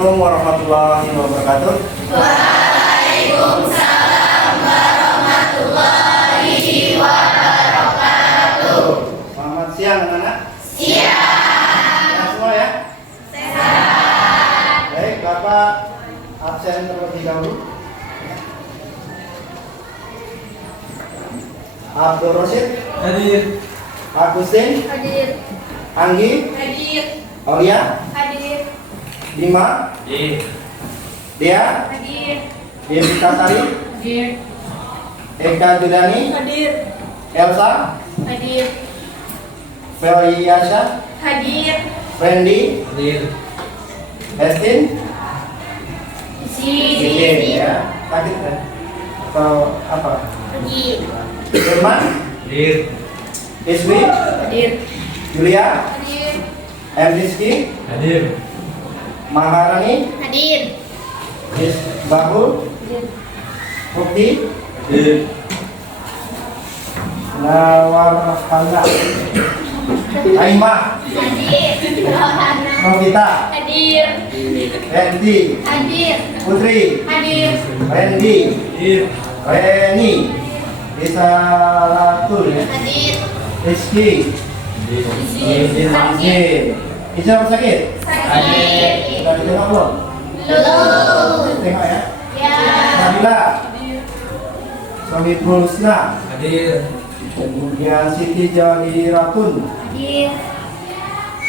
Assalamualaikum warahmatullahi wabarakatuh. Waalaikumsalam warahmatullahi wabarakatuh. Selamat siang anak-anak. Siang. Sehat semua ya? Sehat. Baik, Bapak absen terlebih dahulu. Abdul Rosid Hadir. Agustin Hadir. Anggi Hadir. Aulia Hadir. Bima Hadir. Dea Hadir. Devita Sari Hadir. Eka Dudani Hadir. Elsa Hadir. Feli Yasha Hadir. Randy Hadir. Estin Sini. ya sakit ya atau apa Hadir. Firman Hadir. Ismi Hadir. Julia Hadir. M. Rizky Hadir. Maharani Hadir. Bahul Hadir. Bukti Hadir. Nawar Hana Aimah Hadir. Novita Hadir. Randy Hadir. Putri Hadir. Randy Hadir. Reni Isaratul ya Hadir. Rizky Izin Hamzin Izin apa sakit? Hadir. Sudah ditengok belum? Belum. Tengok ya Ya. Nabila Suami Bulsna Hadir. kemudian Siti Jahiratun Hadir.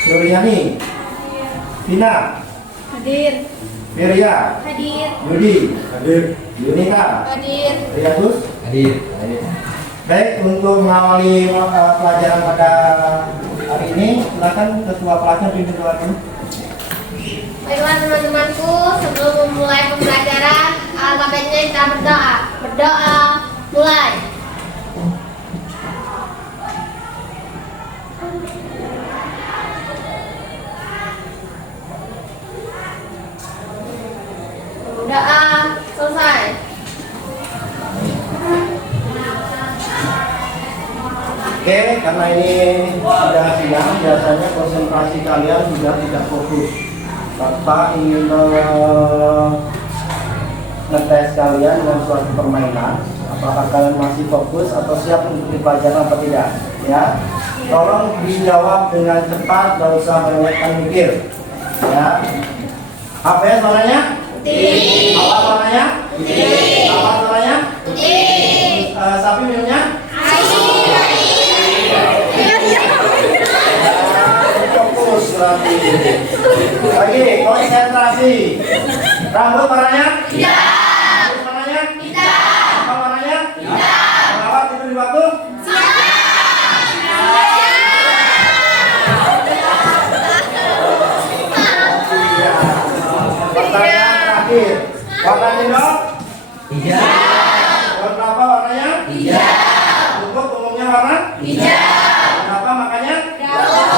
Suryani Vina Hadir. Firya Hadir. Yudi Hadir. Yunita Hadir. Riyatus. Hadir. Baik, untuk mengawali pelajaran pada hari ini, silakan ketua kelasnya pimpin doa dulu. Baiklah teman-temanku, sebelum memulai pembelajaran, alangkah baiknya kita berdoa. Berdoa, mulai. Doa selesai. Oke, karena ini sudah siang, biasanya konsentrasi kalian sudah tidak fokus. Bapak ingin ngetes kalian dengan suatu permainan. Apakah kalian masih fokus atau siap untuk pelajaran atau tidak? Ya, tolong dijawab dengan cepat, gak usah banyakkan mikir. Ya, apa ya suaranya? Tik. Apa suaranya? Tik. Apa suaranya? Tik. Sapi minumnya? Fokus berarti. Lagi konsentrasi. Rambut warnanya? Tidak. Rambut warnanya? Tidak. Apa warnanya? Tidak. Melawat itu di waktu? Iya. Pertanyaan terakhir. Warnanya dong? Hijau. Warna apa warnanya? Hijau. Rumput umumnya warna? Hijau. Kenapa makanya? Daun.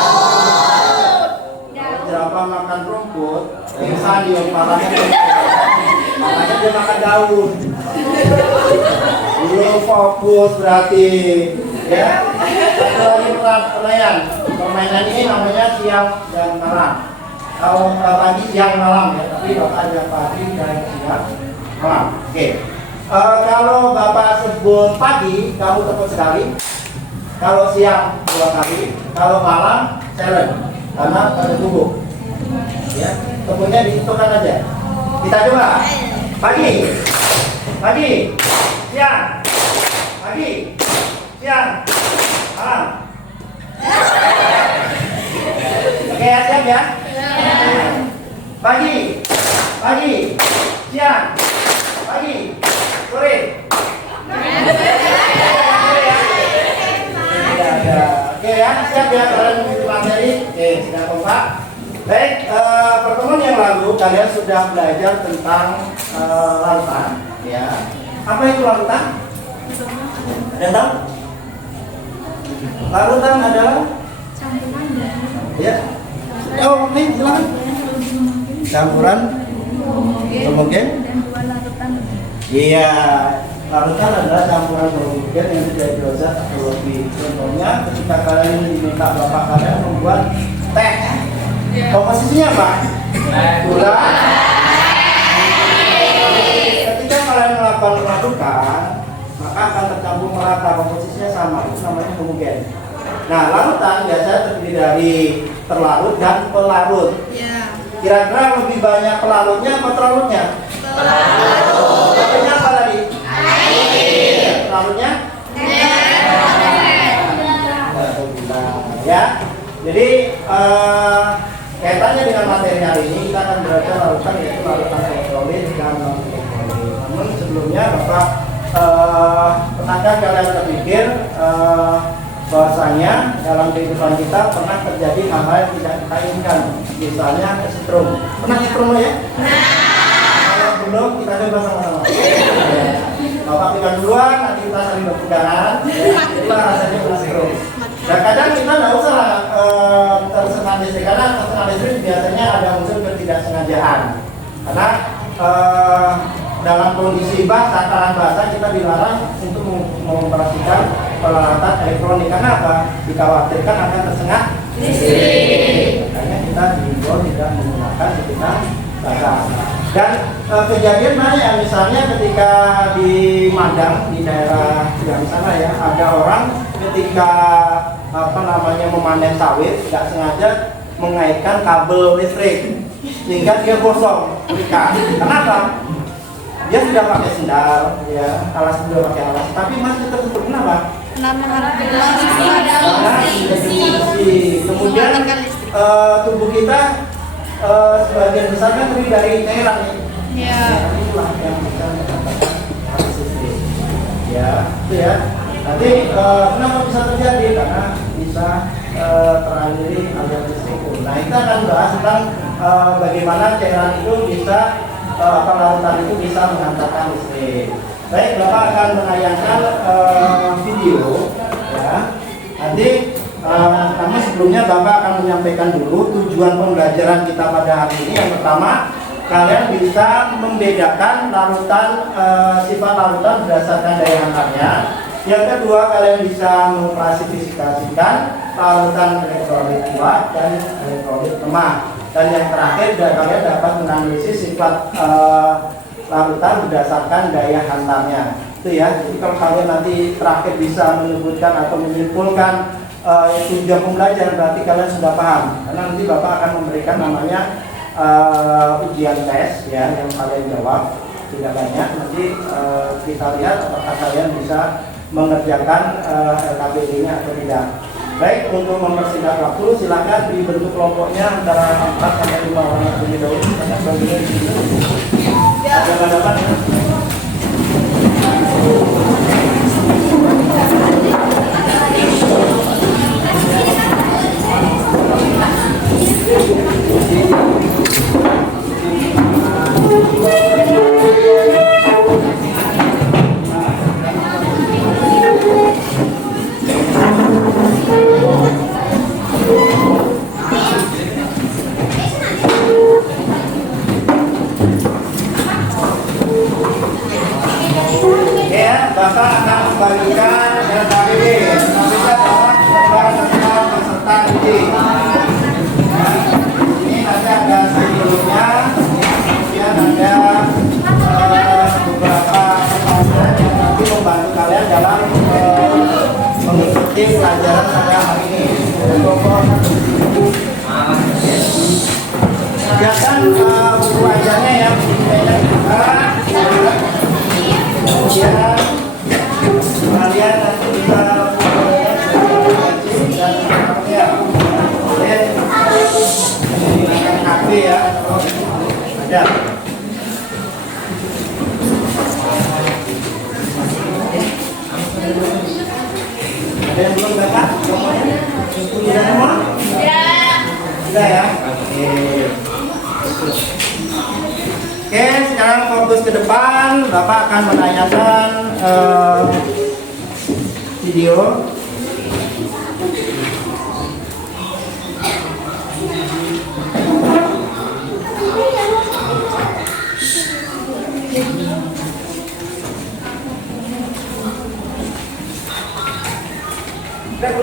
Jerapah makan rumput, pingsan di kepalanya makanya dia makan daun. Belum fokus berarti, ya. Satu lagi pertanyaan. Permainan ini namanya siang dan malam. Kalau pagi siang malam ya, tapi bapak ada pagi dan siang malam. Oke. Kalau bapak sebut pagi, kamu tepat sekali. Kalau siang 2 kali, kalau malam challenge karena pada tubuh. Ya, kemudian dihitungkan aja. Kita coba. Pagi, siang, malam. Oke, ya, siap ya. Pagi, siang, sore. Oke ya, siap ya kalian mengikuti materi. Oke, sudah kompak. Baik, pertemuan yang lalu kalian sudah belajar tentang larutan, ya. Apa itu larutan? Ada yang tahu? Larutan adalah Campuran dari ya. Oh, nih silakan. Campuran homogen. dan 2 larutan. Iya, larutan adalah campuran homogen yang tidak hidrozat atau lebih. Contohnya ketika kalian diminta bapak kalian membuat teh, komposisinya apa? Gula, Bapak melakukan, maka akan tercampur merata, komposisinya sama, itu namanya homogen. Nah, larutan biasanya terdiri dari terlarut dan pelarut. Ya. Kira-kira lebih banyak pelarutnya atau terlarutnya? Pelarut. Larutnya apa tadi? Air. Pelarutnya? Air. Ya. Jadi kaitannya dengan materi hari ini kita akan belajar larutan, yaitu larutan elektrolit dan non-elektrolit. Namun sebelumnya Bapak pernahkah kalian terpikir bahwasanya dalam kehidupan kita pernah terjadi hal-hal yang tidak kita inginkan, misalnya kesetrum. Pernah setrum ya? Kalau belum, kita coba sama-sama. Bapak pegang duluan, nanti kita saling berpegangan. Itulah rasanya kesetrum. Dan kadang kita nggak usah tersengat listrik, karena tersengat listrik biasanya ada unsur ketidaksengajaan. Karena dalam kondisi tataran bahasa kita dilarang untuk mengoperasikan peralatan elektronik. Karena apa? Dikhawatirkan akan tersengat listrik. Makanya kita diimbau tidak menggunakan ketika bahasa. Dan kejadian banyak, misalnya ketika di Madang, di daerah yang sana ya, ada orang ketika memanen sawit nggak sengaja mengaitkan kabel listrik sehingga dia gosong ikan. Kenapa? Dia sudah pakai sendal, ya, alas sudah pakai alas, tapi masih tertutup. Kenapa? Karena sudah besi. Kemudian tubuh kita sebagian besar kan terdiri dari cairan. Ya. Itulah yang bisa menyebabkan listrik. Ya, itu ya. Nanti kenapa bisa terjadi? Karena bisa teraliri aliran listrik. Nah, kita akan bahas tentang bagaimana cairan itu bisa larutan itu bisa menghantarkan listrik. Baik, Bapak akan menayangkan video, ya. Nanti, namun sebelumnya Bapak akan menyampaikan dulu tujuan pembelajaran kita pada hari ini. Yang pertama, kalian bisa membedakan larutan, sifat larutan berdasarkan daya hantarnya. Yang kedua, kalian bisa mengklasifikasikan larutan elektrolit kuat dan elektrolit lemah. Dan yang terakhir, kalian dapat menganalisis sifat larutan berdasarkan daya hantarnya. Itu ya. Jadi kalau kalian nanti terakhir bisa menyebutkan atau menyimpulkan tujuan pembelajaran, berarti kalian sudah paham. Karena nanti Bapak akan memberikan namanya ujian tes ya, yang kalian jawab tidak banyak. Nanti kita lihat apakah kalian bisa mengerjakan LKPD-nya atau tidak. Baik, untuk mempersingkat waktu, silakan dibentuk kelompoknya antara 4 sampai 5 orang terlebih dahulu. Banyak bagian di sini. Ada hadapan ya. Bapak akan membagikan LKPD. Bisa Bapak tentang peserta didik. Ini nanti ada sebelumnya, kemudian ada beberapa konten yang nanti membantu kalian dalam mengikuti pelajaran pada hari ini. Siapkan buku ajarnya ya, kemudian kalian nanti bisa dan ya boleh menggunakan HP ya, ada. Ada yang belum dapat semuanya? Sudah semua? Sudah ya. Oke, sekarang fokus ke depan. Bapak akan menanyakan video.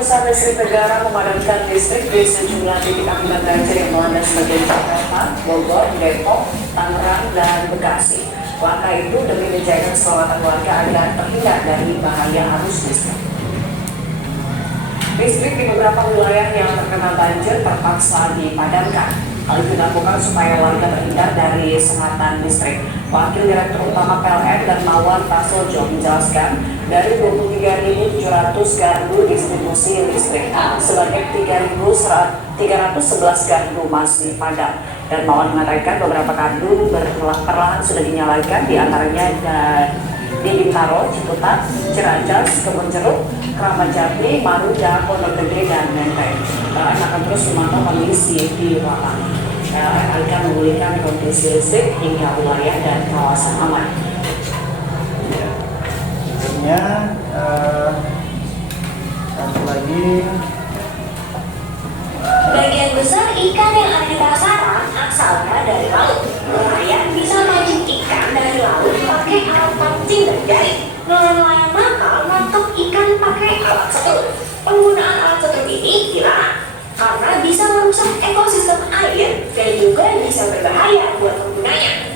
Perusahaan listrik negara memadamkan listrik di sejumlah titik akibat banjir yang melanda sebagian Jakarta, Bogor, Depok, Tangerang, dan Bekasi. Langkah itu demi menjaga keselamatan warga agar terhindar dari bahaya arus listrik. Listrik di beberapa wilayah yang terkena banjir terpaksa dipadamkan. Hal itu dilakukan supaya warga terhindar dari sengatan listrik. Wakil Direktur Utama PLN Darmawan Prasojo menjelaskan, dari 23.700 gardu distribusi listrik, sebanyak 3.311 gardu masih padam. Darmawan mengatakan beberapa gardu perlahan sudah dinyalakan, diantaranya di Bintaro, Ciputat, Ciracas, Kebonjeruk, Kramat Jati, Marunda, Pondok Gede, dan Menteng. PLN akan terus memantau kondisi di lapangan. PLN akan memulihkan kondisi listrik hingga wilayah dan kawasan aman. Berikutnya satu lagi. Bagian besar ikan yang ada di pasaran asalnya dari laut. Nelayan bisa mancing ikan dari laut pakai alat pancing dan jaring. Nelayan nakal nangkap ikan pakai alat setrum. Penggunaan alat setrum ini dilarang karena bisa merusak ekosistem air dan juga bisa berbahaya buat penggunanya.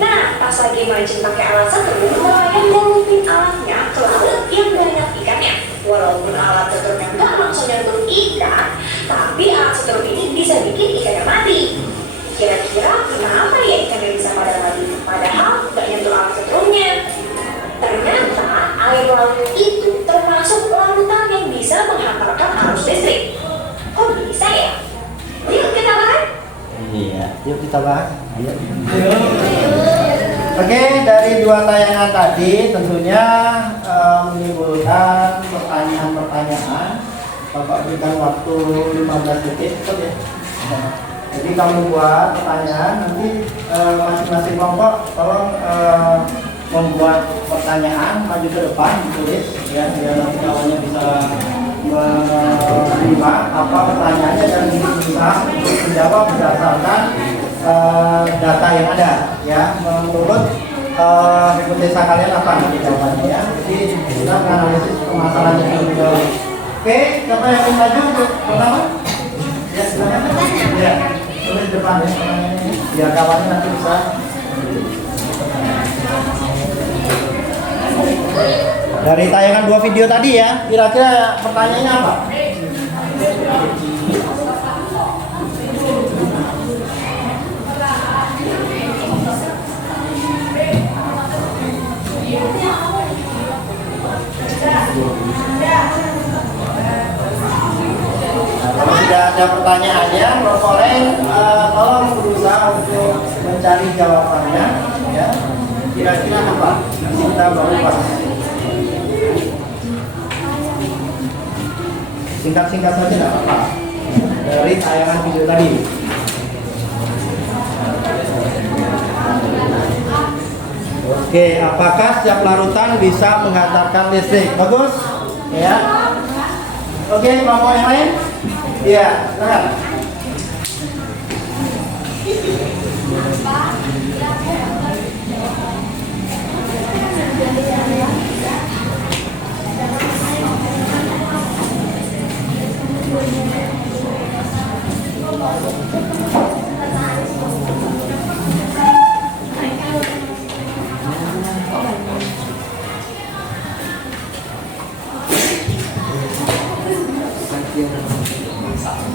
Nah, pas lagi mancing pakai alat setrum, nelayan nyelupin alatnya ke laut yang banyak ikannya. Walaupun alat setrumnya nggak langsung nyentuh ikan, tapi alat setrum ini bisa bikin ikannya mati. Kira-kira kenapa ya ikannya bisa pada mati? Padahal nggak nyentuh alat setrumnya. Ternyata air laut itu termasuk lautan yang bisa menghantarkan arus listrik. Kok bisa ya? Yuk kita bahas. Iya, yuk kita bahas. Ayo. Oke, dari dua tayangan tadi tentunya menimbulkan pertanyaan-pertanyaan. Bapak berikan waktu 15 detik, cukup ya. Jadi kamu buat pertanyaan, nanti masing-masing kelompok tolong membuat pertanyaan maju ke depan, tulis ya, biar nanti kawannya bisa menerima apa pertanyaannya dan berusaha untuk menjawab berdasarkan data yang ada ya, menurut hipotesa kalian apa nanti jawabannya ya. Jadi kita menganalisis permasalahannya terlebih dahulu. Oke, siapa yang ingin maju untuk pertama? Ya, silakan. Ya, tulis depan ya pertanyaannya ini, biar kawannya nanti bisa. Dari tayangan dua video tadi ya, kira-kira pertanyaannya apa? Kalau tidak ada pertanyaannya, boleh tolong berusaha untuk mencari jawabannya ya. Kira-kira apa? Kita baru bahas. Singkat-singkat saja tidak apa-apa. Dari tayangan video tadi. Oke, apakah setiap larutan bisa menghantarkan listrik? Bagus? Ya. Oke, kelompok yang lain? Iya, silakan.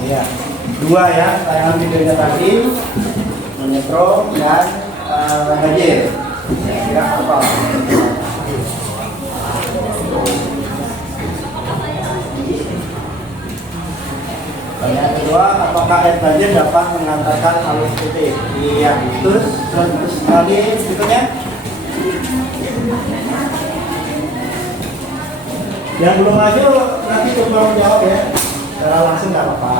Ya, dua ya, tayangan videonya tadi menyetrum dan banjir. Kira apa? Pertanyaan kedua, apakah air banjir dapat mengantarkan arus listrik? Iya, terus kali berikutnya. Yang belum maju nanti coba menjawab ya. Secara langsung nggak apa-apa.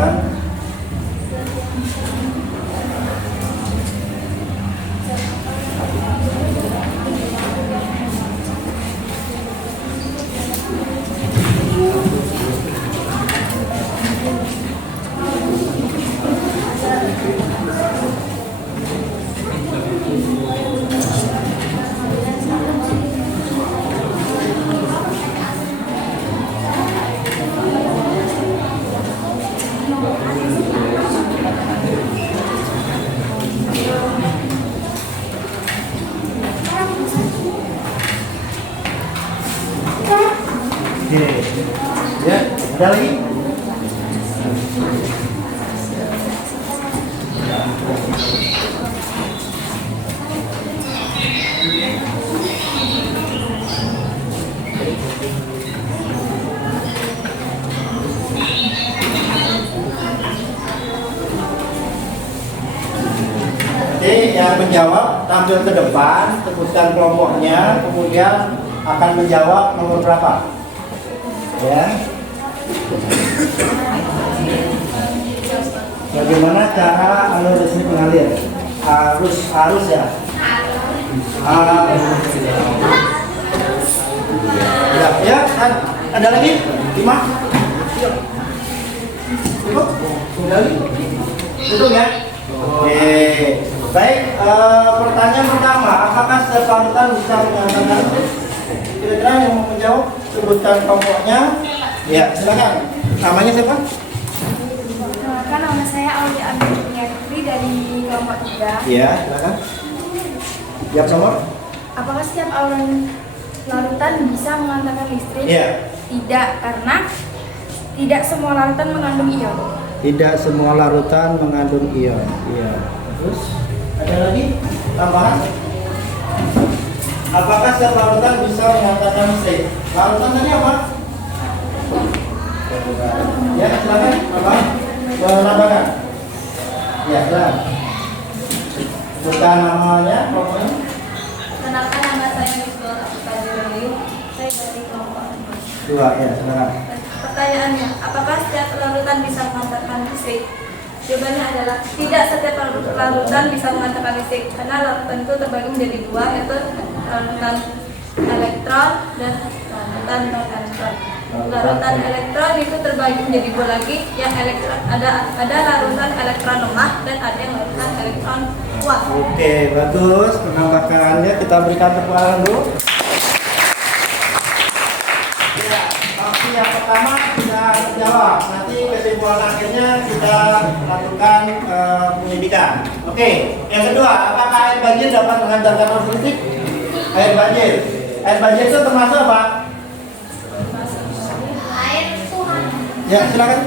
Kan? Oke, ya, ada lagi? Oke, yang menjawab tampil ke depan, sebutkan kelompoknya, kemudian akan menjawab nomor berapa? Ya. Bagaimana cara alur listrik mengalir? Arus ya. Ya, ada lagi? 5? Cukup? Ada lagi? Cukup ya? Oke. Baik, pertanyaan pertama, apakah setiap larutan bisa mengatakan kira-kira yang mau menjawab? Sebutkan kelompoknya. Ya, silakan. Namanya siapa? Kan nama saya Aulia Amelia dari kelompok 3. Iya, silakan. Jawab nomor? Apakah setiap larutan bisa mengantarkan listrik? Iya. Tidak, karena tidak semua larutan mengandung ion. Tidak semua larutan mengandung ion. Iya. Terus ada lagi tambahan? Apakah setiap larutan bisa mengantarkan listrik? Larutan tadi apa? Ya, silakan. Apa? Menambahkan. Ya, silakan. Bukan namanya, pokoknya. Kenalkan, nama saya Misbah Abdul. Saya dari kelompok 2, ya, silakan. Pertanyaannya, apakah setiap larutan bisa mengantarkan listrik? Jawabannya adalah tidak setiap larutan bisa mengantarkan listrik, karena larutan itu terbagi menjadi 2, yaitu larutan elektron dan larutan non-elektron. Larutan elektron itu terbagi menjadi 2 lagi, yang elektron ada larutan elektron lemah dan ada yang larutan elektron kuat. Oke, bagus penambahkannya. Kita berikan tepuk tangan dulu. Ya, opsi yang pertama sudah terjawab. Nanti kesimpulan akhirnya kita lakukan penyidikan. Oke, yang kedua, apakah air banjir dapat mengantarkan arus listrik? Air banjir. Air banjir itu termasuk apa? Air Tuhan. Ya, silakan.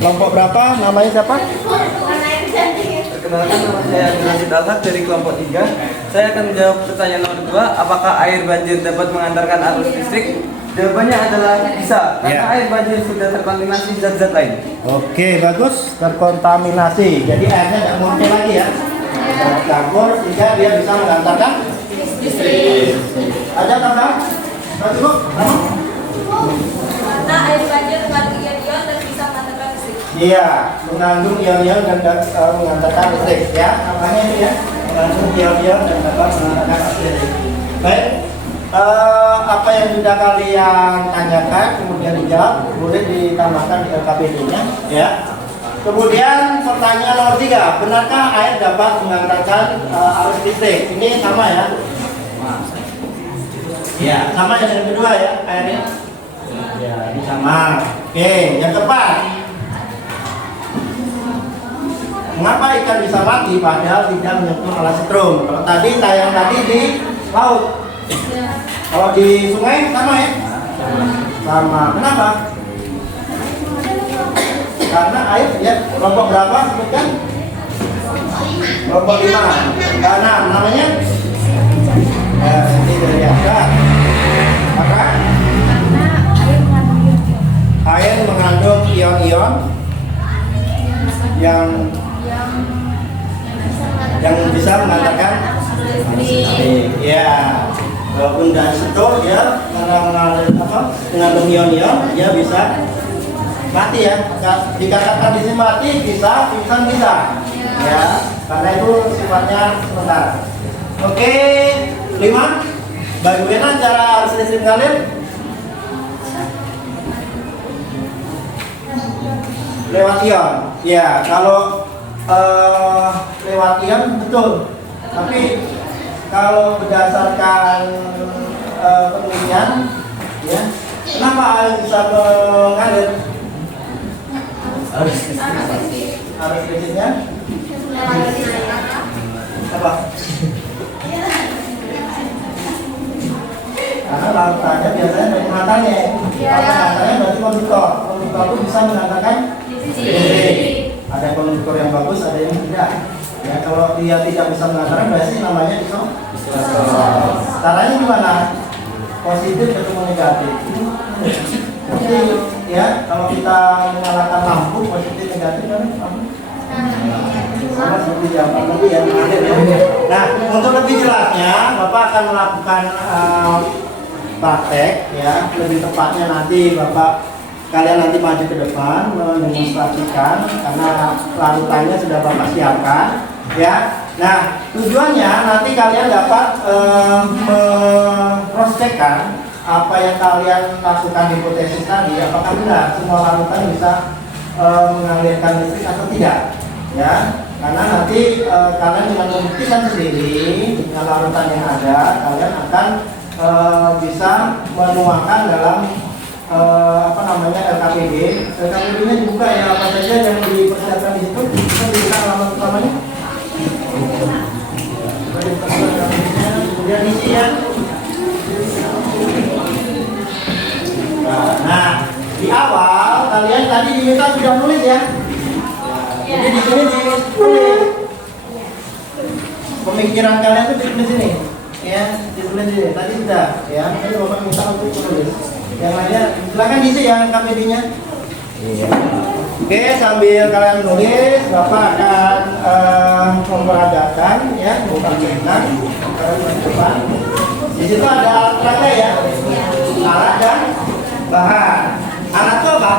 Kelompok berapa? Namanya siapa? Tuhan air cantik. Perkenalkan, nama saya Abdul Alhaq dari kelompok 3. Saya akan menjawab pertanyaan nomor 2. Apakah air banjir dapat mengantarkan arus listrik? Jawabannya adalah bisa, karena Ya. air banjir sudah terkontaminasi zat-zat lain. Oke, bagus. Terkontaminasi. Jadi airnya tidak mungkin lagi ya. Campur sehingga dia bisa mengantarkan listrik. Ada tambahan? Cukup? Karena air banjir mengandung ion dan bisa mengantarkan listrik. Iya, mengandung ion-ion dan mengantarkan listrik ya. Namanya itu ya, mengandung ion-ion dan dapat mengantarkan listrik. Baik, apa yang sudah kalian tanyakan kemudian dijawab, boleh ditambahkan di LKPD-nya ya. Kemudian pertanyaan nomor 3, benarkah air dapat mengantarkan arus listrik? Ini sama ya. Ya, sama yang kedua ya, airnya. Ya, ini sama. Oke, yang keempat. Mengapa ikan bisa mati padahal tidak menyentuh alat setrum? Kalau tadi tayang tadi di laut. Kalau di sungai sama ya? Sama. Kenapa? Karena air ya kelompok berapa sebutkan? Kelompok 5. Karena namanya? Ya, ini dari atas. Maka Karena air mengandung ion. air mengandung ion-ion. Oke, yang kedua. Kenapa? Karena air mengandung ion-ion. Karena air mengandung ion-ion. Oke, yang ketiga. Kenapa air bisa mati padahal tidak menyentuh alat setrum? Kalau tadi tayang tadi di laut. Kalau di sungai sama ya? Sama. Kenapa? Karena air ya kelompok berapa sebutkan? Kelompok 5. Karena namanya? Ya, ini dari atas. Maka yang bisa mengatakan ya, walaupun dari situ ya karena mengandung ion-ion dia bisa mati ya. Dikatakan di sini mati bisa, pingsan bisa ya, karena itu sifatnya sementara. Oke, 5. Bagaimana cara arus listrik mengalir? Lewat ion. Ya, kalau lewat ion betul. Tapi kalau berdasarkan penelitian, ya, kenapa air bisa mengalir? Arus listriknya? Apa? Karena larutannya biasanya dari matanya. Kalau matanya berarti konduktor. Konduktor itu bisa mengatakan listrik. Ada konduktor yang bagus, ada yang tidak. Ya, kalau dia tidak bisa mengatakan berarti namanya isolator. Caranya gimana? Positif ketemu negatif. Jadi ya, kalau kita menyalakan lampu positif negatif kan sama seperti jam tadi yang mengalir ya. Nah, untuk lebih jelasnya, Bapak akan melakukan praktek ya, lebih tepatnya nanti kalian nanti maju ke depan mendemonstrasikan karena larutannya sudah Bapak siapkan ya. Nah, tujuannya nanti kalian dapat mengcrosscheckkan apa yang kalian lakukan hipotesis tadi, apakah benar semua larutan bisa mengalirkan listrik atau tidak ya. Karena nanti kalian dengan membuktikan sendiri dengan larutan yang ada, kalian akan bisa menuangkan dalam LKPD. LKPD-nya dibuka ya, apa saja yang dipersiapkan di situ. Kita dibuka halaman utamanya. Kemudian isi ya. Nah, di awal kalian tadi diminta sudah nulis ya. Jadi di sini ditulis pemikiran kalian tuh ditulis sini. Ya, ditulis sini. Tadi sudah ya. Ini Bapak minta untuk tulis. Yang lainnya silakan diisi ya KPD-nya. Iya. Oke, sambil kalian nulis, Bapak akan memperagakan ya, bukan mainan. Di situ ada alat peraga ya, alat dan bahan. Alat itu apa?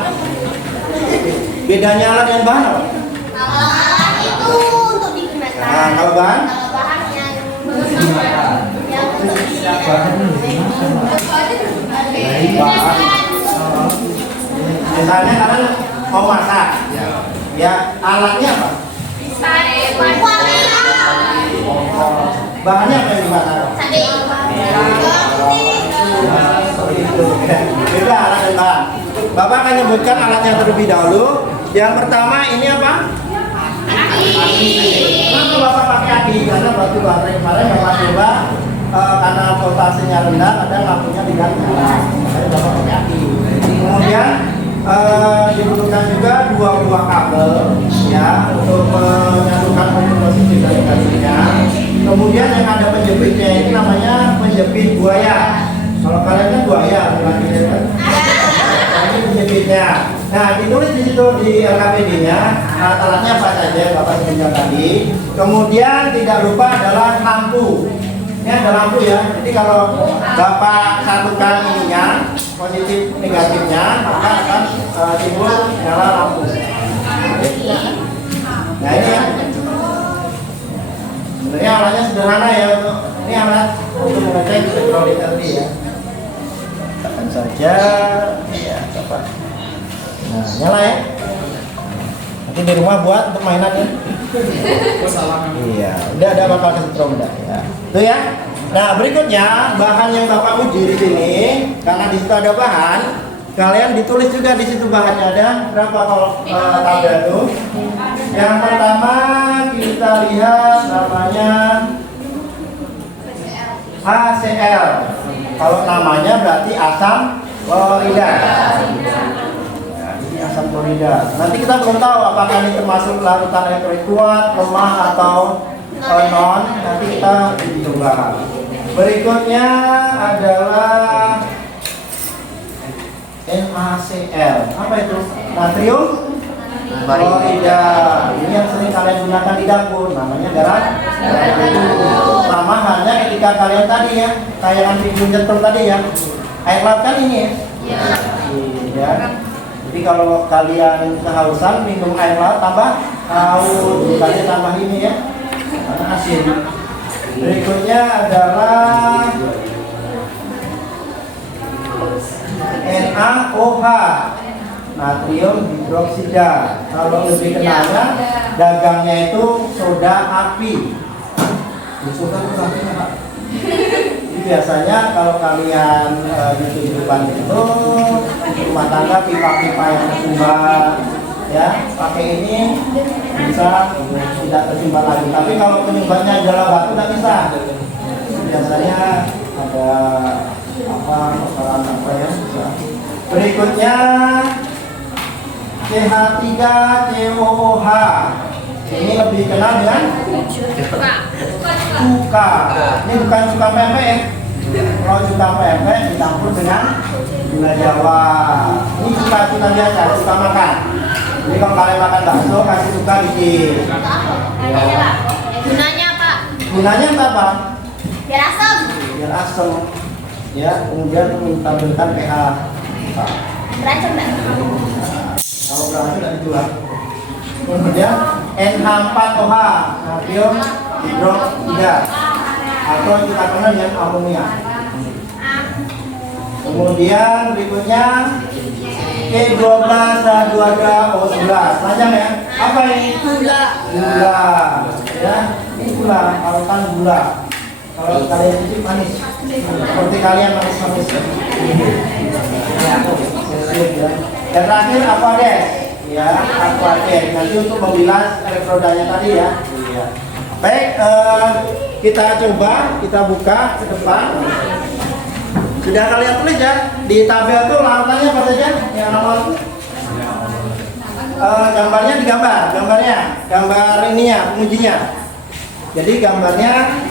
Bedanya alat dan bahan apa? Kalau alat itu untuk digunakan. Nah, kalau bahan? Kalau bahan yang untuk misalnya kalian mau masak, ya alatnya apa? Bahannya apa yang dimasak? Beda alat dan bahan. Bapak akan menyebutkan alatnya terlebih dahulu. Yang pertama ini apa? Kenapa Bapak pakai aki? Karena batu baterai kemarin Bapak coba karena voltasenya rendah, kadang lampunya tidak nyala. Jadi Bapak pakai aki. Kemudian dibutuhkan juga 2 buah kabel ya untuk menyatukan posisi dan negatifnya. Kemudian yang ada penjepitnya ini namanya penjepit buaya. Kalau kalian kan buaya, lagi kan? Ini penjepitnya. Nah, ditulis di situ di LKPD-nya alat-alatnya apa saja Bapak sebutkan tadi. Kemudian tidak lupa adalah lampu. Ini ada lampu ya. Jadi kalau Bapak satukan ininya positif negatifnya, maka akan timbul nyala lampu. Nah ini ya. Sebenarnya alatnya sederhana ya, ini alat untuk mengecek elektrolit tadi ya. Tekan saja, ya Bapak. Nah nyala ya. Nanti di rumah buat untuk mainan ya. Iya, udah ada Bapak kesetrum udah ya. Itu ya. Nah berikutnya bahan yang Bapak uji di sini, karena di situ ada bahan, kalian ditulis juga di situ bahannya ada berapa kalau tabel itu. Yang pertama kita lihat namanya HCl. Kalau namanya berarti asam klorida. Nah, ini asam klorida. Nanti kita belum tahu apakah ini termasuk larutan elektrolit kuat, lemah atau non. Nanti kita coba. Berikutnya adalah NaCl. Apa itu? Natrium Klorida. Ini yang sering kalian gunakan di dapur, namanya garam itu. Sama halnya ketika kalian tadi ya, kayak anti jentel tadi ya, air laut kan ini ya. Iya. Jadi kalau kalian kehausan minum air laut tambah haus, bukannya tambah ini ya, karena asin. Berikutnya adalah NaOH, natrium hidroksida. Kalau lebih kenalnya dagangnya itu soda api. Soda api apa? Biasanya kalau kalian di kehidupan itu rumah tangga pipa-pipa yang tersumbat ya, pakai ini bisa tidak tersumbat lagi. Tapi kalau penyumbatnya adalah batu tidak bisa. Biasanya ada masalah apa ya bisa. Berikutnya CH3COOH. Ini lebih kenal dengan cuka. Ini bukan cuka pempek ya. Kalau cuka pempek dicampur dengan gula Jawa. Ini cuka biasa, cuka makan. Jadi kalau kalian makan bakso kasih cuka dikit. Gunanya apa? Gunanya apa? Biar asam. Biar asam. Ya, kemudian menstabilkan pH. Beracun nggak? Kalau beracun tidak dijual. Kemudian NH4OH, natrium hidroksida, atau kita kenal dengan amonia. Kemudian berikutnya E12H2O11. Panjang ya? Apa ini? Gula. Gula. Ya, ini gula. Parutan gula. Kalau kalian cicip manis. Seperti kalian manis-manis. Dan terakhir Aquades. Ya, Aquades. Nanti untuk membilas elektrodanya tadi ya. Baik, kita coba, kita buka ke depan. Sudah kalian tulis ya, di tabel itu larutannya apa saja yang nomor itu? Gambarnya digambar, gambar ininya, pengujinya. Jadi gambarnya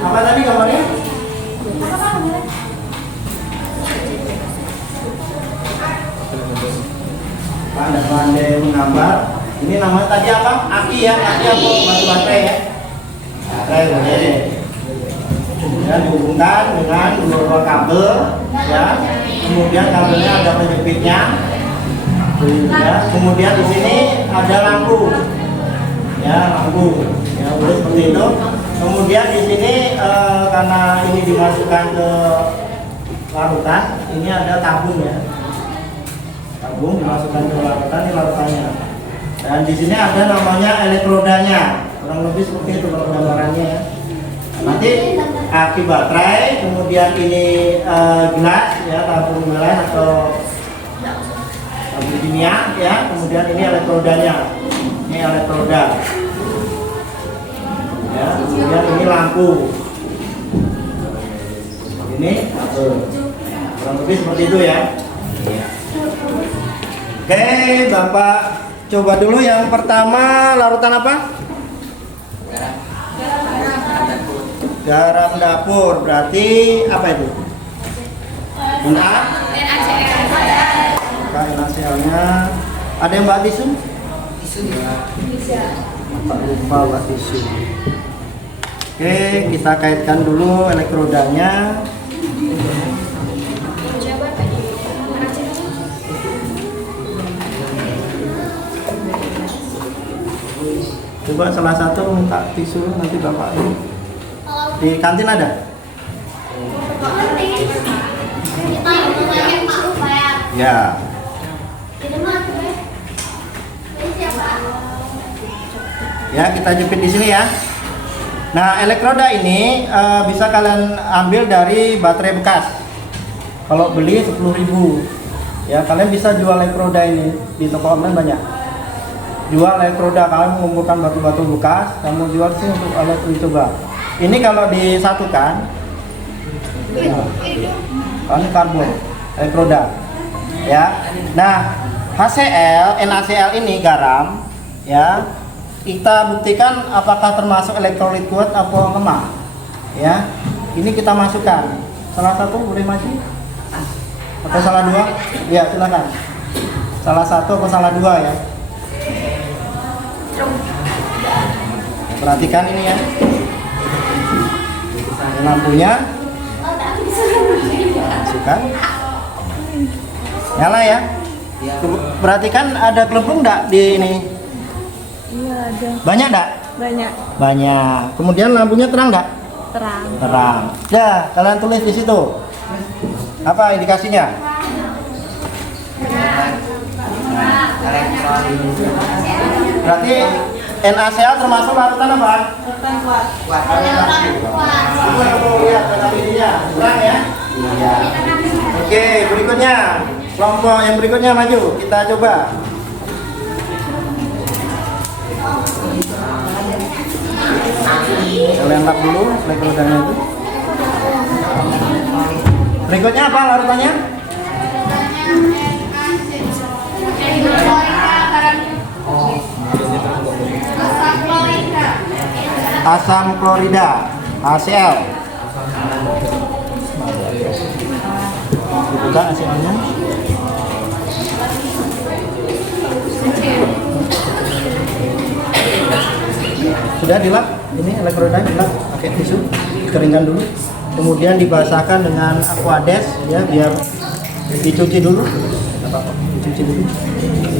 apa tadi gambarnya? Pandai-pandai menggambar. Ini namanya tadi apa? Aki ya, aki apa? Batu baterai ya. Baterai. Kemudian dihubungkan dengan dua kabel, ya. Kemudian kabelnya ada penjepitnya. Ya. Kemudian di sini ada lampu, ya lampu. Ya, boleh seperti itu. Kemudian di sini karena ini dimasukkan ke larutan, ini ada tabung ya. Tabung dimasukkan ke larutan, ini larutannya. Dan di sini ada namanya elektrodanya, kurang lebih seperti itu kalau gambarannya ya. Nanti aki baterai, kemudian ini gelas ya, tabung gelas atau tabung kimia ya, kemudian ini elektrodanya, ini elektroda ya, kemudian ini lampu, ini kurang lebih seperti itu ya. Oke, Bapak coba dulu yang pertama, larutan apa? Garam dapur, berarti apa itu? NaCl-nya. Ada yang bawa tisu? Tisu bisa. Lupa bawa tisu. Oke, kita kaitkan dulu elektrodanya. Coba salah satu minta tisu, nanti Bapak ini. Di kantin ada? Ya. Ya, kita jepit di sini ya. Nah, elektroda ini bisa kalian ambil dari baterai bekas. Kalau beli 10.000. Ya, kalian bisa jual elektroda ini di toko online banyak. Jual elektroda, kalian mengumpulkan batu-batu bekas, kamu jual sih untuk alat uji coba. Ini kalau disatukan, ini karbon, elektroda, ya. Nah, NaCl ini garam, ya. Kita buktikan apakah termasuk elektrolit kuat atau lemah, ya. Ini kita masukkan. Salah satu boleh maju. Atau salah dua? Ya, silakan. Salah satu atau salah dua ya? Perhatikan ini ya. Lampunya. Masukkan. Nyala ya. Perhatikan ada gelembung enggak di ini? Iya ada. Banyak enggak? Banyak. Banyak. Kemudian lampunya terang enggak? Terang. Terang. Ya, kalian tulis di situ. Apa indikasinya? Berarti NaCl termasuk larutan apa? Larutan kuat. Lihat data ininya, terang ya? Iya. Oke, berikutnya kelompok yang berikutnya maju. Kita coba. Kalian lap dulu lekodannya itu. Berikutnya apa larutannya? Asam klorida, HCl. Dibuka HCl-nya. Sudah dilap, ini elektrodanya dilap pakai tisu, keringkan dulu. Kemudian dibasahkan dengan aquades ya, biar dicuci dulu. Dicuci dulu.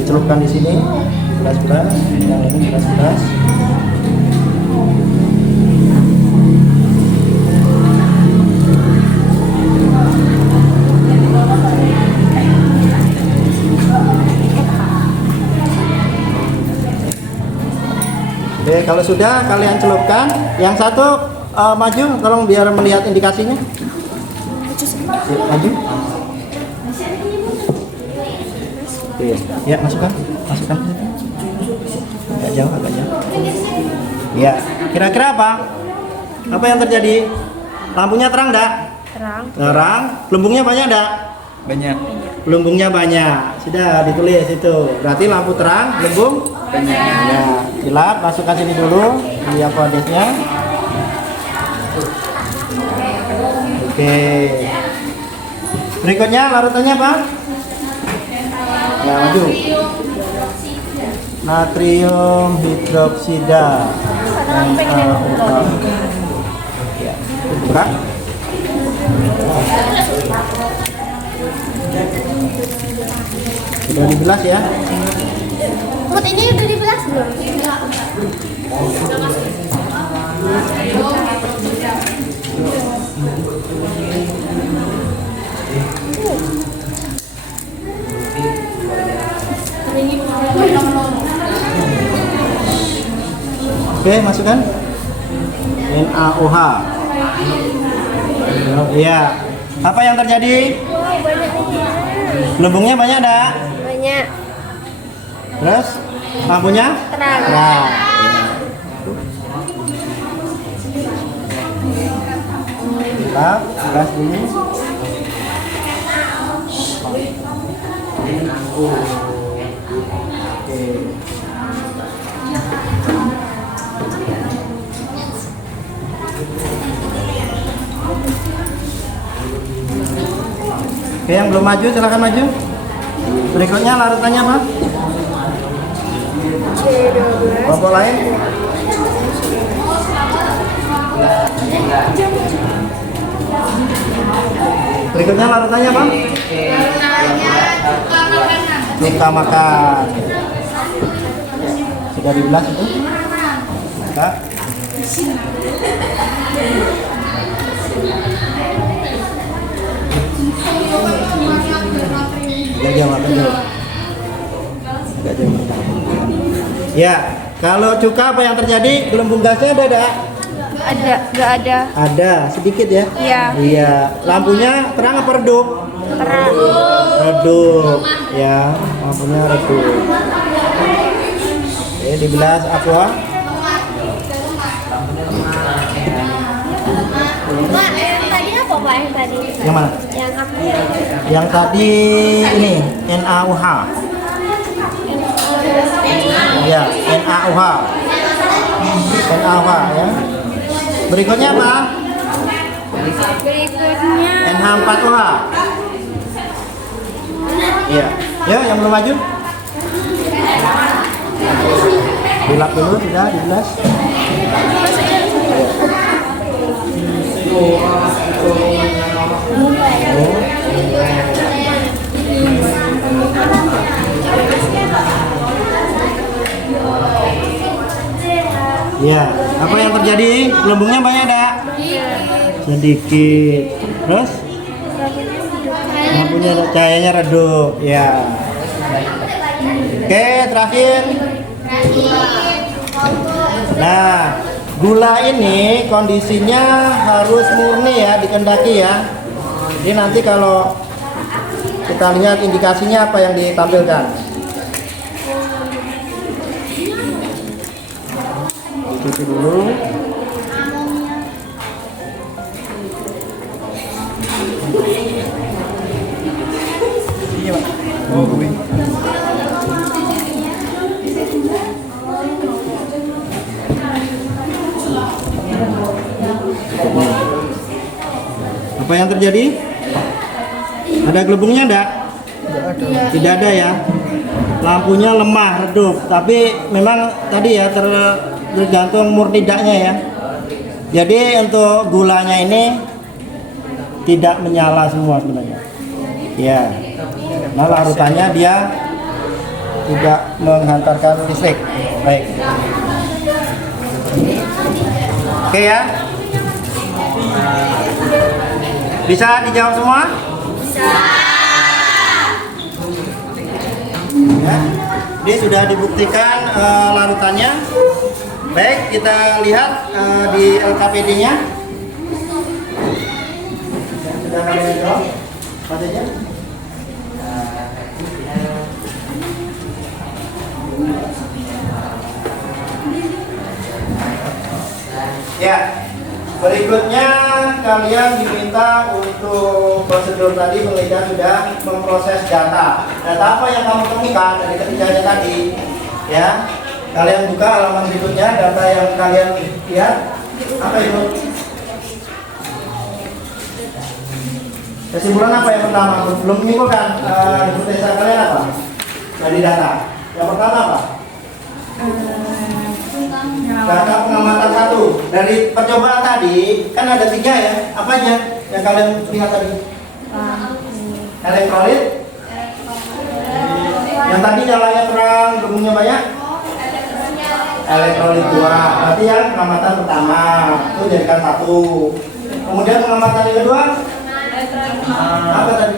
Dicelupkan di sini, beras-beras, yang ini beras-beras. Oke, kalau sudah kalian celupkan. Yang satu maju, tolong biar melihat indikasinya. Maju. Ya, masukkan. Masukkan. Agak jauh, agak jauh. Ya, kira-kira apa? Apa yang terjadi? Lampunya terang enggak? Terang. Terang. Gelembungnya banyak enggak? Banyak. Gelembungnya banyak. Sudah ditulis itu. Berarti lampu terang, gelembung banyak. Ya, dilap, masukkan sini dulu di aquadesnya. Oke. Berikutnya larutannya apa? Ya, maju. Natrium hidroksida. Ya, buka. Sudah dibilas ya? Mut ini udah dibelas belum? Oke, masukkan. NaOH. Iya. Apa yang terjadi? Gelembungnya banyak enggak? Banyak. Terus lampunya? Terang. Terang. Lap, beras dulu. Oke, yang belum maju silakan maju. Berikutnya larutannya apa? Kelompok lain? Berikutnya larutannya apa? Cuka makan. Sudah dibelas itu? Enggak. Agak jauh, agak jauh. Agak jauh. Ya, kalau cuka apa yang terjadi? Gelembung gasnya ada enggak? Ada, nggak ada. Ada, sedikit ya? Iya. Iya. Lampunya terang apa redup? Terang. Redup. Ya, lampunya redup. Oke, dibelas aqua. Pak, yang tadi apa Pak yang tadi? Yang mana? Yang aku. Yang tadi ini NaOH. Ya, NaOH. NaOH ya. Berikutnya apa? Berikutnya NH4OH. Iya. Ya, yang belum maju. Dilap dulu, sudah dibilas. Iya, apa yang terjadi? Gelembungnya banyak ada? Sedikit. Terus? Lampunya cahayanya redup. Ya. Oke, terakhir. Nah, gula ini kondisinya harus murni ya, dikendaki ya. Jadi nanti kalau kita lihat indikasinya apa yang ditampilkan. Cuci dulu. Iya, Pak. Oh, gue. Apa yang terjadi? Ada gelembungnya enggak? Tidak ada ya. Lampunya lemah, redup. Tapi memang tadi ya tergantung murnidaknya ya. Jadi untuk gulanya ini tidak menyala semua sebenarnya. Ya. Nah, larutannya dia tidak menghantarkan listrik. Baik. Oke ya. Bisa dijawab semua? Bisa. Ya. Ini sudah dibuktikan larutannya. Baik, kita lihat di LKPD-nya. Sudah kalian jawab? Padanya? Ya, berikutnya kalian diminta untuk prosedur tadi penelitian sudah memproses data. Data apa yang kamu temukan dari ketiganya tadi? Ya, kalian buka halaman berikutnya, data yang kalian lihat apa itu? Kesimpulan apa yang pertama? Belum menyimpulkan hipotesa kalian apa? Dari data. Yang pertama apa? Data pengamatan satu. Dari percobaan tadi kan ada 3 ya. Apa aja yang kalian lihat tadi? Elektrolit. Yang tadi nyalanya terang, gelembungnya banyak. Elektrolit 2. Berarti yang pengamatan pertama itu jadikan 1. Kemudian pengamatan yang kedua. Apa tadi?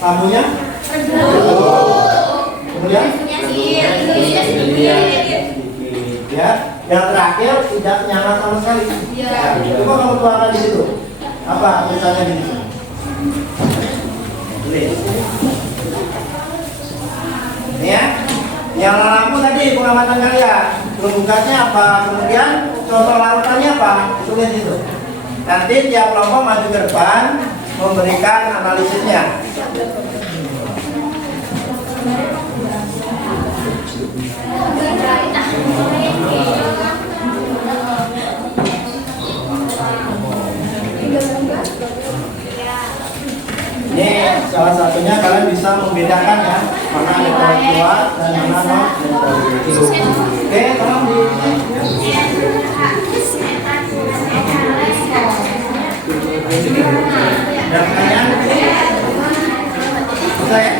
Lampunya? Kemudian? Ya, yang terakhir tidak nyala sama sekali. Ya, coba kamu tuangkan di situ. Apa tulisannya di sini? Tulis. Ini ya. Yang lampu tadi pengamatan kalian. Tugasnya apa? Kemudian contoh larutannya apa? Tulis itu. Nanti tiap kelompok maju ke depan memberikan analisisnya. Ini salah satunya kalian bisa membedakan ya, mana elektrolit kuat dan mana non elektrolit. Oke, tolong di ada pertanyaan? Saya.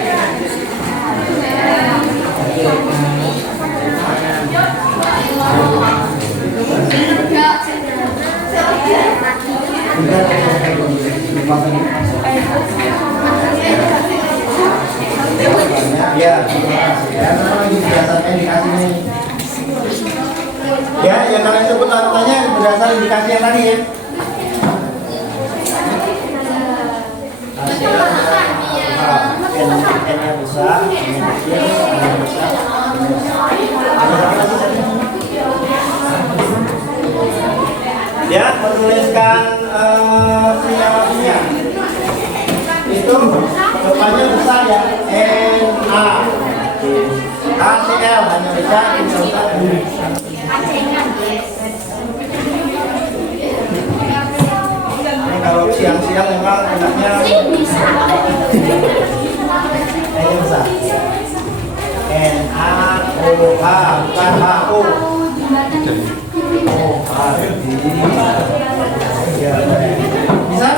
Ya, berdasarkan indikasi ini. Ya, yang kalian sebut larutannya berdasar indikasi yang tadi ya. N-nya besar, N-nya kecil, N-nya besar, ya, menuliskan sinyalnya itu depannya besar ya, NA ACL hanya bisa ini kalau siang-siang memang enaknya OH bukan HO. OH. Ya, bisa?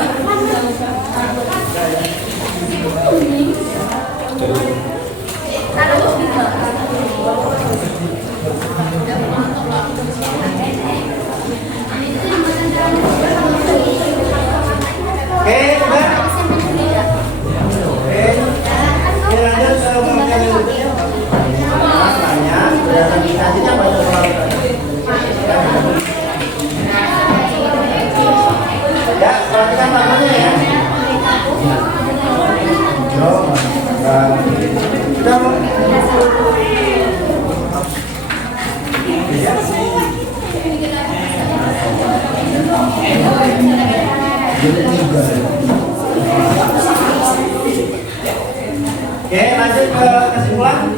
Oke, udah. Oke. Kita lanjut ke pengertian yang berikutnya. Maknanya berdasarkan indikasinya pada selalu. Ya, perhatikan namanya ya. Sudah mau? Oke, lanjut ke kesimpulan.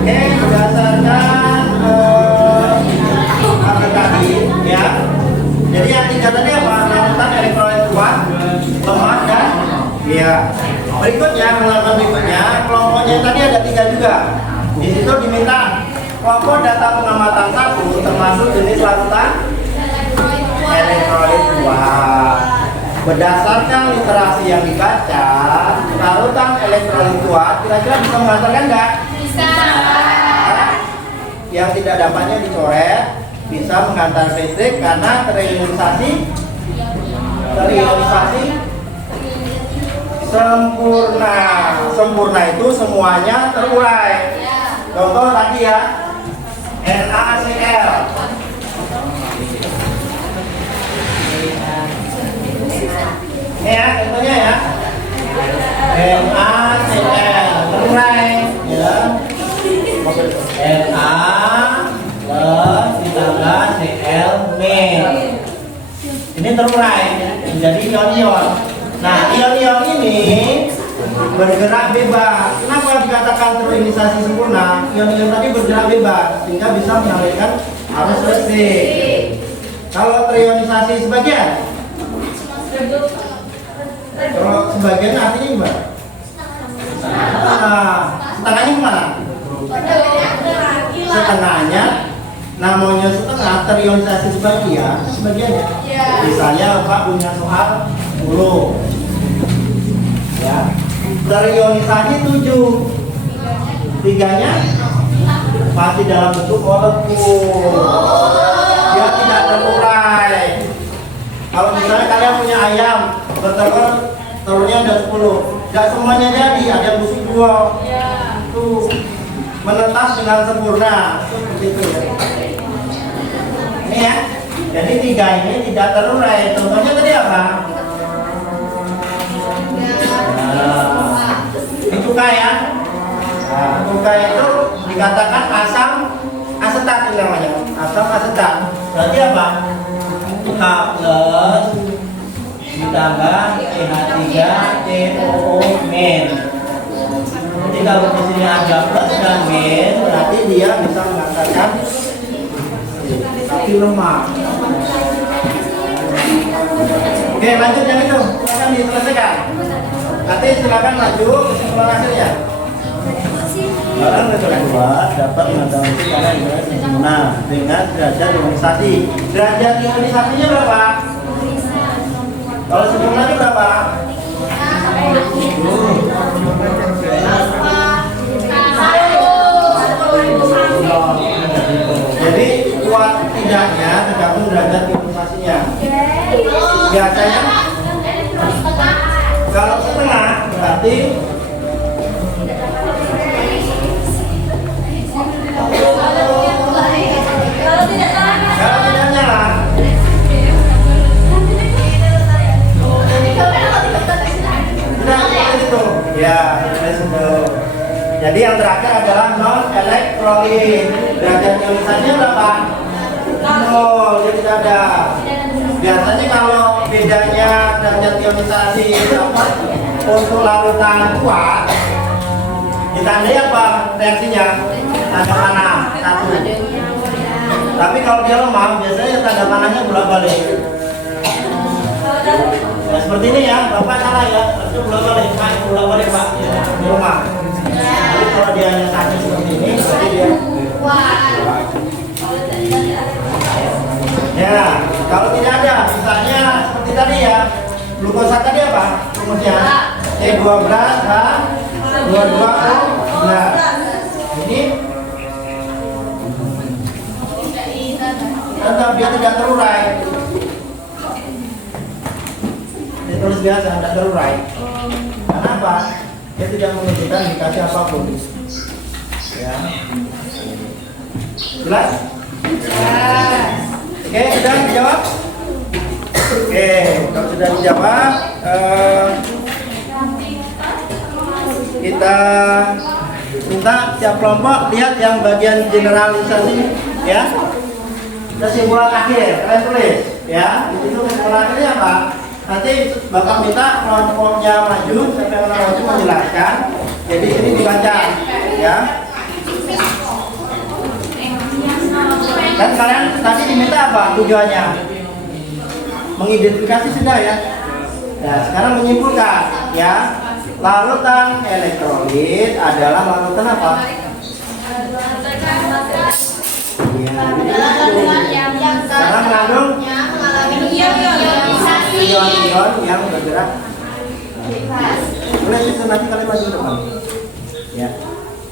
Oke, berdasarkan apa tadi ya. Jadi yang tiga tadi apa? Larutan elektrolit kuat, lemah dan ya. Berikutnya, pengelompokan berikutnya, kelompoknya tadi ada tiga juga. Di situ diminta kelompok data pengamatan satu termasuk jenis larutan elektrolit kuat. Berdasarkan literasi yang dibaca, larutan elektrolit kuat kira-kira bisa menghantarkan enggak? Bisa. Yang tidak dapatnya dicoret, bisa menghantar listrik karena terionisasi sempurna. Sempurna itu semuanya terurai. Contoh tadi ya, NaCl. Ini ya, contohnya ya. NaCl terurai ya. Na plus ditambah Cl min. Ini terurai menjadi ion-ion. Nah, ion-ion ini bergerak bebas. Kenapa dikatakan terionisasi sempurna? Ion-ion tadi bergerak bebas sehingga bisa mengalirkan arus listrik. Kalau terionisasi sebagian, kalau sebagian artinya gimana? Nah, setengahnya kemana? Setengahnya, namanya setengah terionisasi sebagiannya. Misalnya Pak punya soal 10 ya, terionisasi 7, 3-nya masih dalam bentuk molekul, dia tidak terurai. Kalau misalnya kalian punya ayam bertelur, telurnya ada 10, tidak semuanya jadi, ada yang busuk 2 tuh menetas dengan sempurna seperti itu ya. Ini ya, jadi 3 ini tidak terurai. Contohnya tadi apa? Ini cukai ya. Nah, cukai itu dikatakan asam asetat itu namanya, asam asetat. Berarti apa? H plus ditambah CH3COO min. Jadi kalau di sini ada plus dan min, berarti dia bisa mengatakan tapi lemah. Oke, lanjut yang itu akan diselesaikan. Nanti silakan maju kesimpulan hasilnya. Barang elektrolit dapat mengandalkan karena ionisasi sempurna dengan derajat ionisasi. Derajat ionisasinya berapa? Kalau sempurna itu berapa? Jadi kuat tidaknya tergantung derajat ionisasinya. Biasanya kalau setengah berarti kalau tidak nyala. Itu ya, jadi yang terakhir adalah non elektrolit. Derajat ionisasinya berapa? 0, dia tidak ada. Biasanya kalau bedanya derajat ionisasi dapat untuk larutan kuat ditandai apa reaksinya? Tanda panah satu. Tapi kalau dia lemah, biasanya tanda panahnya bolak-balik. Ya, seperti ini ya, Bapak salah ya, itu bolak-balik Pak, ya, lemah. Jadi kalau dia hanya sakit seperti ini, berarti dia. Ya, kalau tidak ada, misalnya seperti tadi ya, glukosa tadi apa? Rumusnya T12 H22O. Nah, ini tetap dia tidak terurai. Ditulis biasa, tidak terurai. Kenapa? Dia tidak menunjukkan indikasi apapun. Ya. Jelas? Oke, sudah dijawab? Oke, kalau sudah dijawab, kita minta tiap kelompok lihat yang bagian generalisasi, ya. Kesimpulan akhir, kalian tulis, ya. Di situ kesimpulan akhirnya apa? Nanti Bapak minta kelompoknya maju, sampai orang maju menjelaskan. Jadi ini dibaca, ya. Dan kalian tadi diminta apa tujuannya? Mengidentifikasi sudah ya. Nah, sekarang menyimpulkan, ya. Larutan elektrolit adalah larutan apa? Karena mengandung ion-ion yang bergerak. Boleh itu nanti kalian maju ke depan. Ya.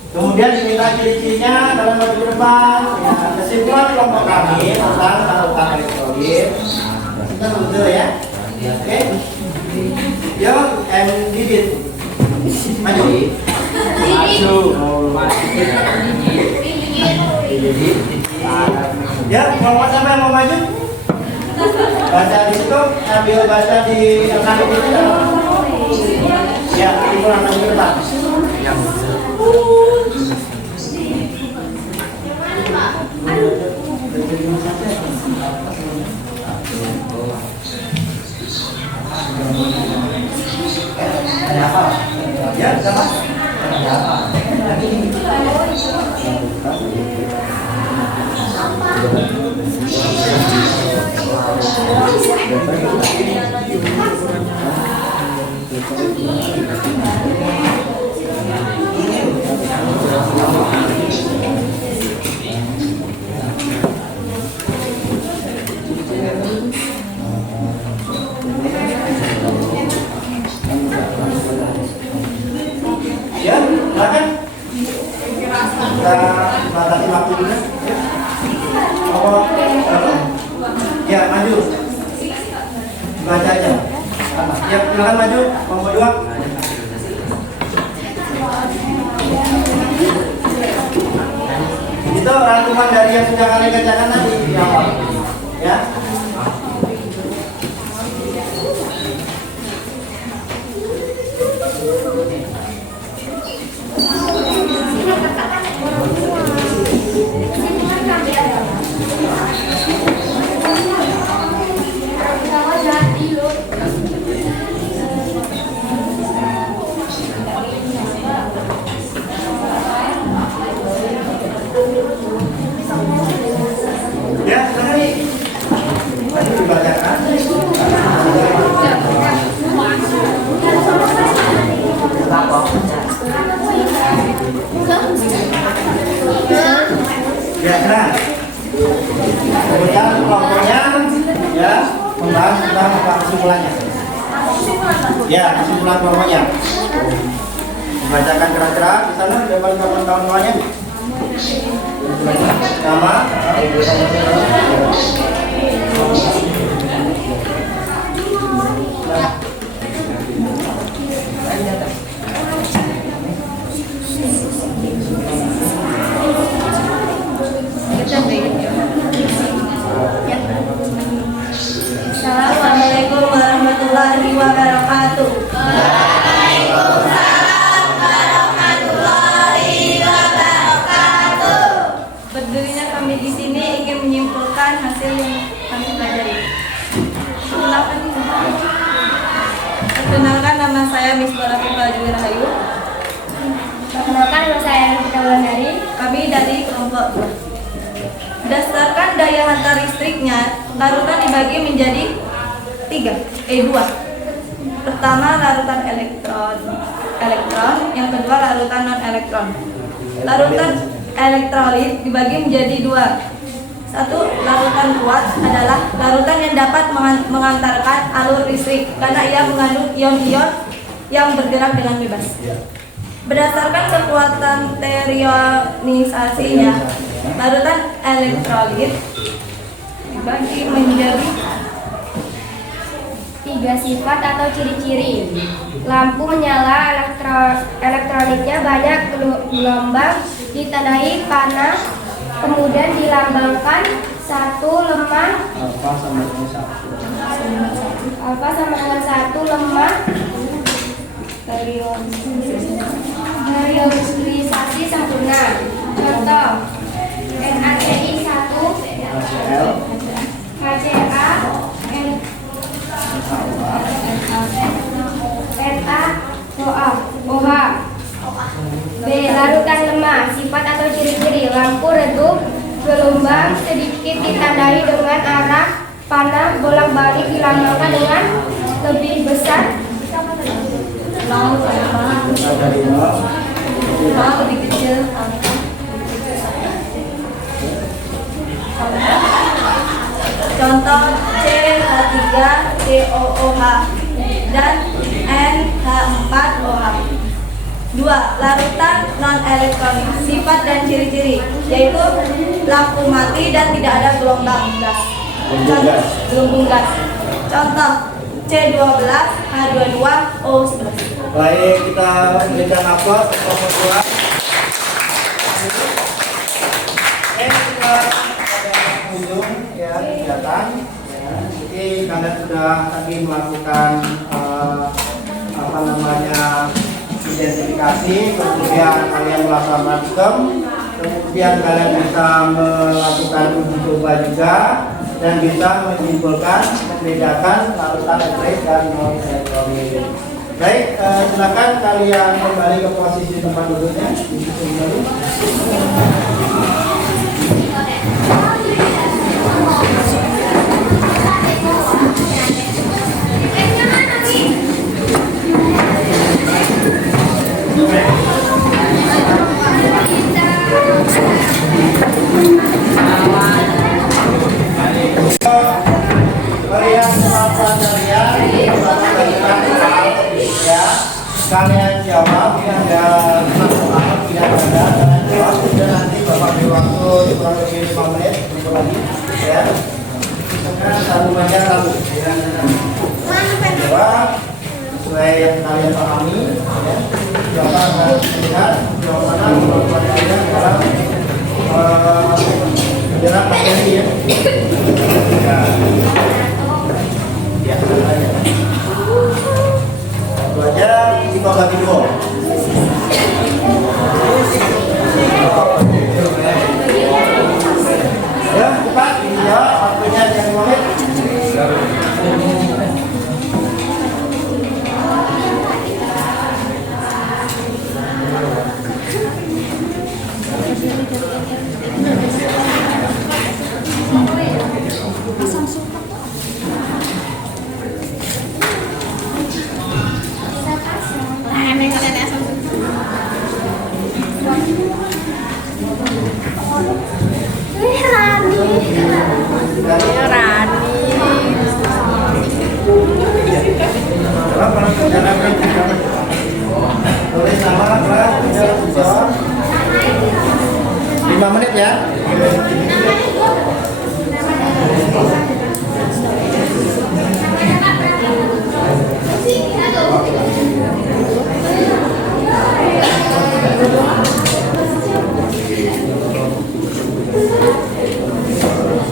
Kemudian diminta ciri-cirinya dalam maju ke depan. Ya. Kesimpulan kelompok kami tentang larutan elektrolit. Kita betul ya. Oke. Yo, and Didit. Maju. Ya, kelompok siapa yang mau maju? Baca di situ, ambil baca di rekan ini. Ya, kesimpulan maju ke depan. Ada apa? Ya, sama. Ada apa? Ya, silakan. Kita batasi waktu dulu. Ya, maju. Baca aja. Ya, silakan maju. Nomor 2. Itu rangkuman dari yang sudah kalian kerjakan tadi di awal. Ya. Ya, silakan. Tadi dibacakan. Ya, nah. Kemudian kelompoknya ya membahas tentang apa kesimpulannya. Ya, kesimpulan kelompoknya. Dibacakan kira-kira di sana di depan kawan-kawannya. Nama, Assalamualaikum warahmatullahi wabarakatuh. Berdirinya kami di sini ingin menyimpulkan hasil yang kami pelajari. Perkenalkan, nama saya Miss Bola Rahayu. Perkenalkan, nama saya Rita Wulandari. Kami dari kelompok 2. Berdasarkan daya hantar listriknya, larutan dibagi menjadi 2. Pertama, larutan elektron, yang kedua larutan non elektron. Larutan elektrolit dibagi menjadi 2. Satu, larutan kuat adalah larutan yang dapat mengantarkan alur listrik karena ia mengandung ion-ion yang bergerak dengan bebas. Berdasarkan kekuatan sterionisasinya, larutan elektrolit dibagi menjadi 3 sifat atau ciri-ciri. Lampu menyala, elektroniknya banyak gelombang, ditandai panah, kemudian dilambangkan 1 lemah. Alfa sama dengan 1 lemah. Periodisasi sempurna. Contoh, NaCl 1, HCl, OH. B. Larutan lemah. Sifat atau ciri-ciri. Lampu redup, gelombang sedikit ditandai dengan arah panah, bolak-balik dilambangkan dengan lebih besar. Lebih kecil. Contoh CH3COOH dan NH4OH. 2. Larutan non-elektronik. Sifat dan ciri-ciri, yaitu lampu mati dan tidak ada gelombang gas. Gelombang gas. Contoh C12H22O11. Baik, kita berikan aplaus untuk kelompok 2. Kita pada pengunjung ya kegiatan. Jadi kalian sudah tadi melakukan identifikasi, kemudian kalian melakukan praktikum, kemudian kalian bisa melakukan uji coba juga dan bisa menyimpulkan, membedakan larutan elektrik dan non elektronik. Baik, silakan kalian kembali ke posisi tempat duduknya. Kalian melakukan kalian jawab yang ada soal tidak ada kalian jawab dan nanti bapak beri waktu kurang lebih 5 menit untuk lagi ya. Karena satu baca lalu jawab sesuai yang kalian pahami ya. Jawaban akan melihat jawabannya melakukan kalian dalam menjelang materi ya. Biasa saja. Itu aja kita bagi 2. Ya, cepat ya, waktunya yang menit. Tulis nama, jawab 5 menit ya.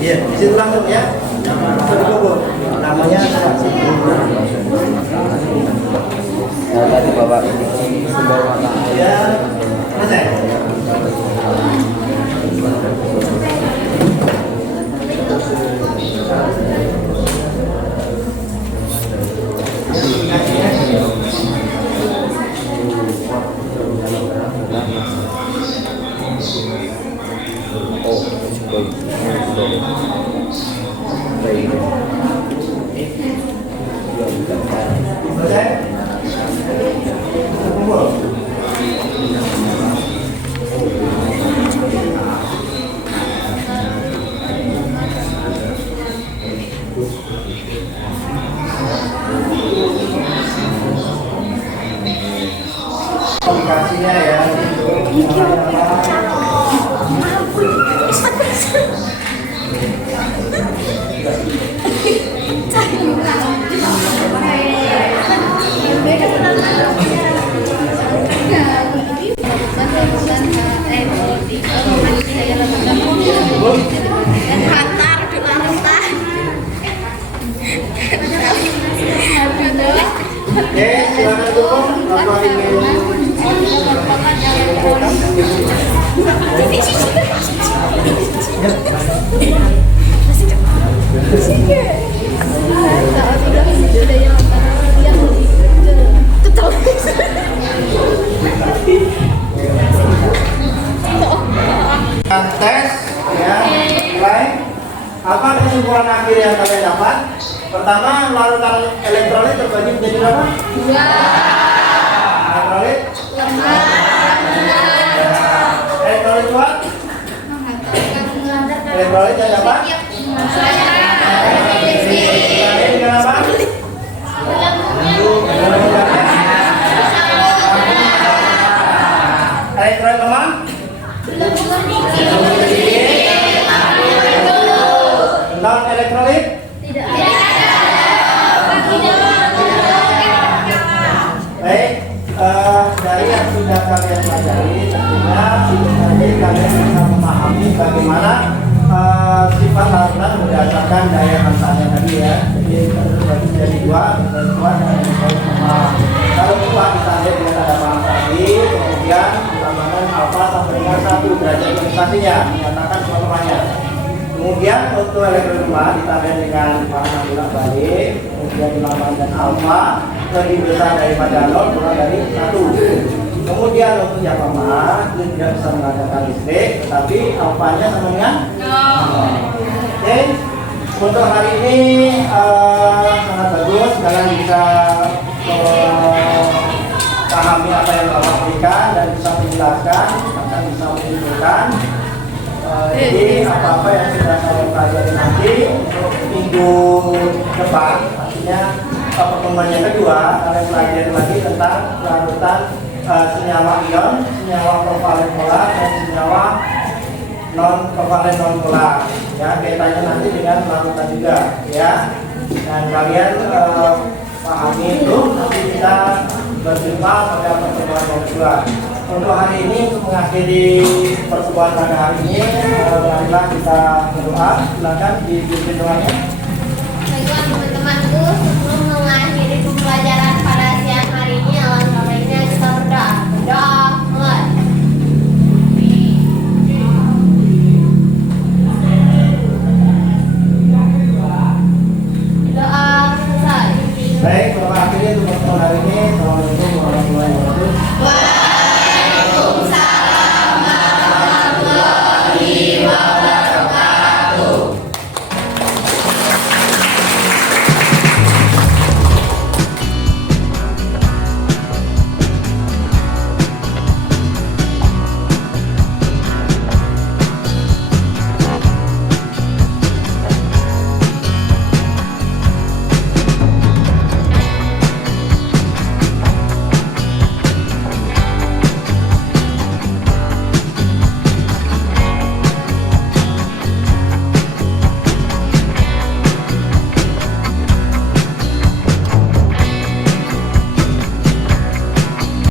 Iya, situ langsung ya. Namanya tadi bapak sumber mata ya, selesai. Oh, simbol. Selesai? Kumpul. Komunikasinya ya. Oke, silakan dulu. Bapak tes ya, mulai. Apa kesimpulan akhir yang kalian dapat? Pertama, larutan elektrolit terbagi menjadi berapa? 2. Elektrolit? Elektrolit kuat? Elektrolit yang dapat? Dengan apa? Elektrolit lemah? Non elektrolit? Baik, dari yang sudah kalian pelajari, tentunya tadi kalian bisa memahami bagaimana sifat larutan berdasarkan daya hantarnya tadi ya. Jadi terbagi menjadi 2, elektrolit kuat dan elektrolit lemah. Kalau kuat ditandai dengan tanda panah tadi, kemudian ditambahkan alfa sampai dengan 1 derajat ionisasinya, menyatakan semuanya. Kemudian untuk elektron lemah ditambah dengan panah bolak-balik, kemudian ditambahkan alfa lebih besar daripada 0 kurang dari 1. Kemudian untuk yang lemah itu tidak bisa mengadakan listrik, tetapi alfanya sama dengan 0. Oke, untuk hari ini sangat bagus, kalian bisa pahami apa yang Bapak berikan dan bisa menjelaskan, bahkan bisa menunjukkan. Jadi apa-apa yang sudah saya pelajari nanti untuk minggu depan, artinya pertemuan yang kedua, kalian pelajari lagi tentang larutan senyawa ion, senyawa kovalen polar dan senyawa non kovalen non polar. Ya, kaitannya nanti dengan larutan juga, ya. Dan kalian pahami itu, nanti kita berjumpa pada pertemuan yang kedua. Untuk hari ini, untuk mengakhiri pertemuan pada hari ini, marilah kita berdoa. Silakan dipimpin doanya. Baiklah teman-temanku, sebelum mengakhiri pembelajaran